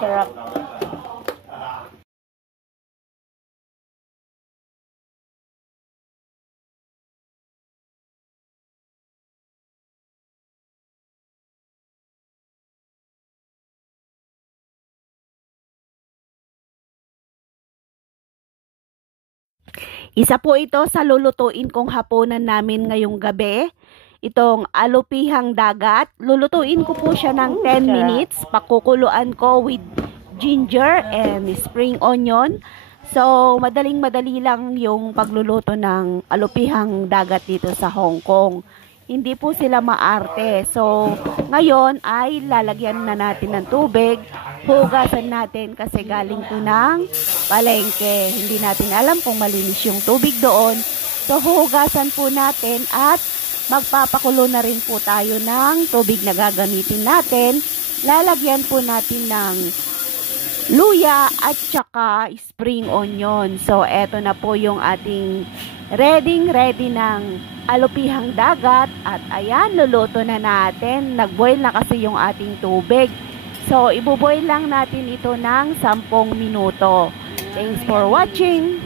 Sarap. Isa po ito sa lulutuin kong hapunan namin ngayong gabi. Itong alupihang dagat. Lulutuin ko po siya ng 10 minutes. Pakukuluan ko with ginger and spring onion. So, madaling-madali lang yung pagluluto ng alupihang dagat dito sa Hong Kong. Hindi po sila maarte. So, ngayon ay lalagyan na natin ng tubig. Hugasan natin kasi galing to ng palengke. Hindi natin alam kung malinis yung tubig doon. So, hugasan po natin at magpapakulo na rin po tayo ng tubig na gagamitin natin. Lalagyan po natin ng luya at saka spring onion. So, eto na po yung ating ready ng alupihang dagat. At ayan, luluto na natin. Nagboil na kasi yung ating tubig. So, ibuboil lang natin ito ng 10 minuto. Thanks for watching!